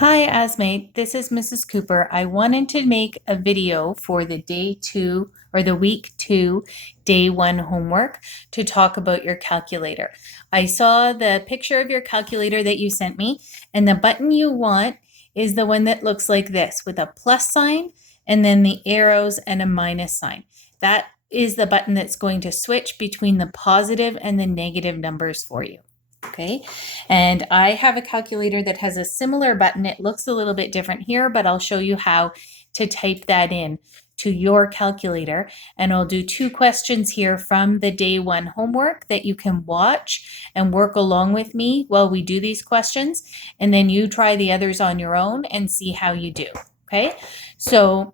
Hi, Asmate. This is Mrs. Cooper. I wanted to make a video for the day 2 or the week 2, day 1 homework to talk about your calculator. I saw the picture of your calculator that you sent me, and the button you want is the one that looks like this with a plus sign and then the arrows and a minus sign. That is the button that's going to switch between the positive and the negative numbers for you. Okay, and I have a calculator that has a similar button. It looks a little bit different here, but I'll show you how to type that in to your calculator. And I'll do 2 questions here from the day 1 homework that you can watch and work along with me while we do these questions. And then you try the others on your own and see how you do. Okay, so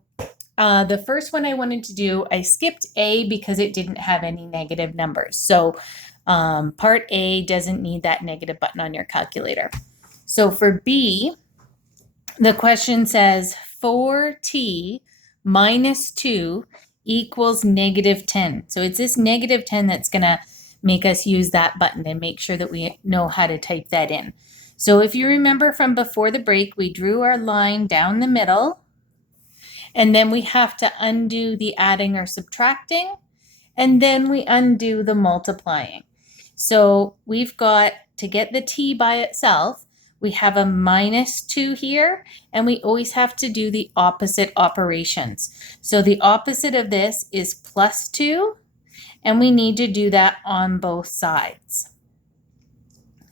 the first one I wanted to do, I skipped A because it didn't have any negative numbers. So part A doesn't need that negative button on your calculator. So for B, the question says 4t minus 2 equals negative 10. So it's this negative 10 that's going to make us use that button and make sure that we know how to type that in. So if you remember from before the break, we drew our line down the middle, and then we have to undo the adding or subtracting, and then we undo the multiplying. So we've got to get the t by itself. We have a minus 2 here, and we always have to do the opposite operations. So the opposite of this is plus 2, and we need to do that on both sides.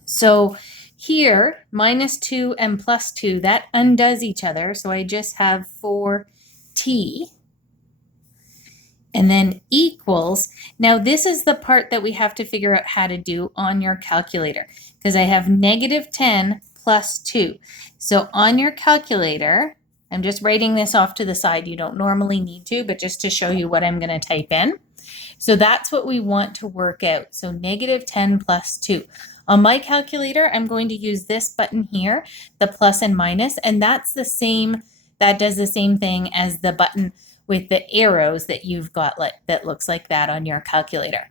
So here, minus 2 and plus 2, that undoes each other. So I just have 4t. And then equals. Now this is the part that we have to figure out how to do on your calculator, because I have negative 10 plus 2. So on your calculator, I'm just writing this off to the side. You don't normally need to, but just to show you what I'm going to type in. So that's what we want to work out. So negative 10 plus 2. On my calculator, I'm going to use this button here, the plus and minus, and that's the same, that does the same thing as the button with the arrows that you've got that looks like that on your calculator.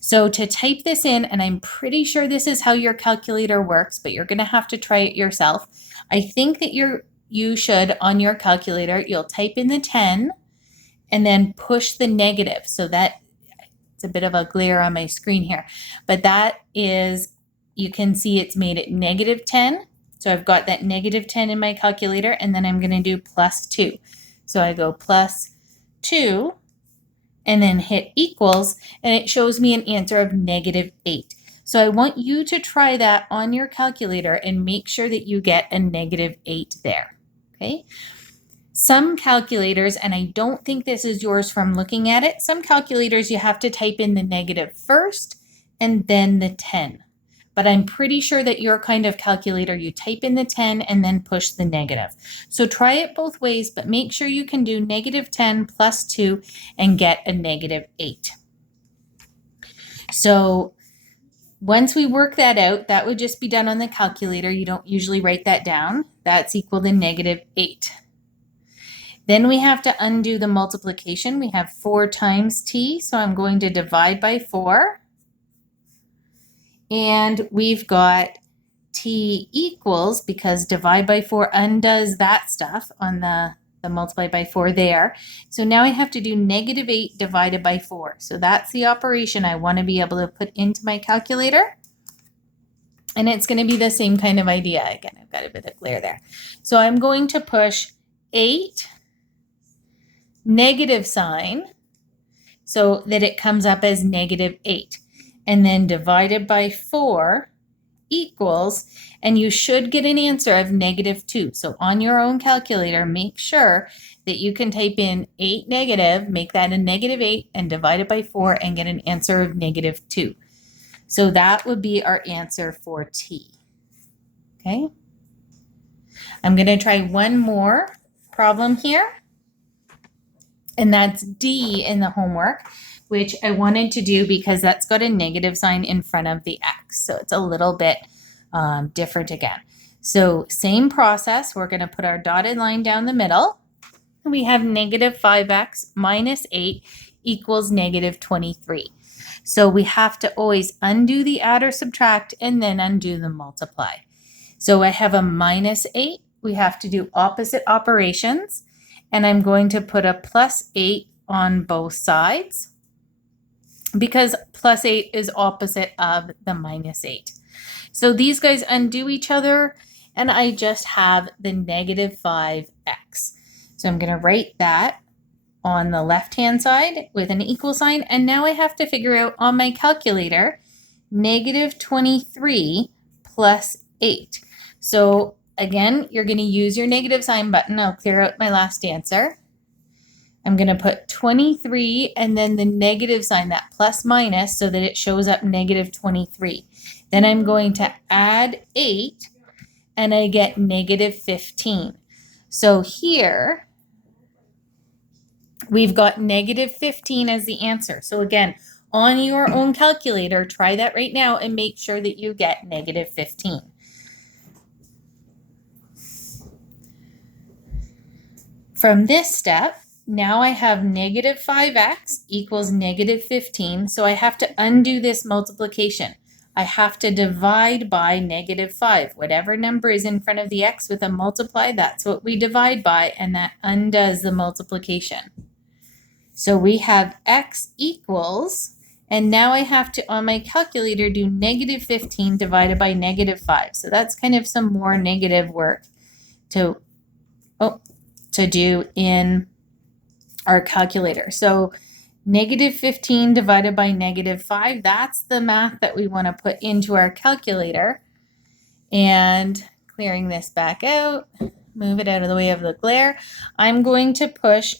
So to type this in, and I'm pretty sure this is how your calculator works, but you're going to have to try it yourself. I think that you should, on your calculator, you'll type in the 10 and then push the negative. So that it's a bit of a glare on my screen here, but that is, you can see it's made it negative 10. So I've got that negative 10 in my calculator, and then I'm going to do plus 2. So I go plus 2 and then hit equals, and it shows me an answer of negative 8. So I want you to try that on your calculator and make sure that you get a negative 8 there. Okay. Some calculators, and I don't think this is yours from looking at it, some calculators you have to type in the negative first and then the 10. But I'm pretty sure that your kind of calculator, you type in the 10 and then push the negative. So try it both ways, but make sure you can do negative 10 plus 2 and get a negative 8. So once we work that out, that would just be done on the calculator. You don't usually write that down. That's equal to negative 8. Then we have to undo the multiplication. We have 4 times t, so I'm going to divide by 4. And we've got t equals, because divide by 4 undoes that stuff on the multiply by 4 there. So now I have to do negative 8 divided by 4. So that's the operation I want to be able to put into my calculator. And it's going to be the same kind of idea. Again, I've got a bit of glare there. So I'm going to push 8, negative sign, so that it comes up as negative 8. And then divided by 4 equals, and you should get an answer of negative 2. So on your own calculator, make sure that you can type in 8 negative, make that a negative 8, and divide it by 4 and get an answer of negative 2. So that would be our answer for t. Okay. I'm going to try one more problem here, and that's D in the homework, which I wanted to do because that's got a negative sign in front of the X. So it's a little bit different again. So same process, we're going to put our dotted line down the middle. We have negative 5x minus 8 equals negative 23. So we have to always undo the add or subtract and then undo the multiply. So I have a minus 8 we have to do opposite operations, and I'm going to put a +8 on both sides because +8 is opposite of the -8. So these guys undo each other, and I just have the -5x. So I'm going to write that on the left-hand side with an equal sign, and now I have to figure out on my calculator -23 plus 8. So again, you're going to use your negative sign button. I'll clear out my last answer. I'm going to put 23 and then the negative sign, that plus minus, so that it shows up -23. Then I'm going to add 8 and I get -15. So here we've got -15 as the answer. So again, on your own calculator, try that right now and make sure that you get -15. From this step, now I have -5x equals -15, so I have to undo this multiplication. I have to divide by -5. Whatever number is in front of the x with a multiply, that's what we divide by, and that undoes the multiplication. So we have x equals, and now I have to, on my calculator, do -15 divided by -5. So that's kind of some more negative work to do in our calculator. So -15 divided by -5, that's the math that we want to put into our calculator. And clearing this back out, move it out of the way of the glare, I'm going to push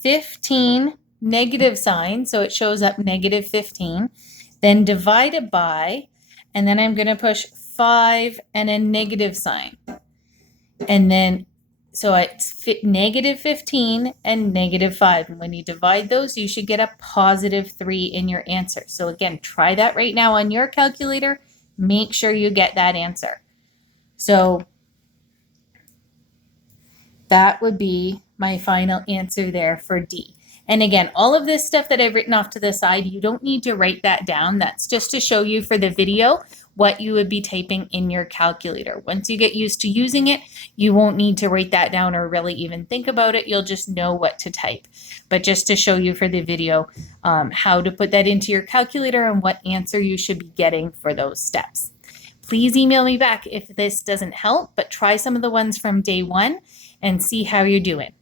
15 negative sign, so it shows up -15, then divide it by, and then I'm going to push 5 and a negative sign. And then so it's -15 and -5. And when you divide those, you should get a +3 in your answer. So again, try that right now on your calculator. Make sure you get that answer. So that would be my final answer there for D. And again, all of this stuff that I've written off to the side, you don't need to write that down. That's just to show you for the video what you would be typing in your calculator. Once you get used to using it, you won't need to write that down or really even think about it. You'll just know what to type. But just to show you for the video how to put that into your calculator and what answer you should be getting for those steps. Please email me back if this doesn't help, but try some of the ones from day one and see how you're doing.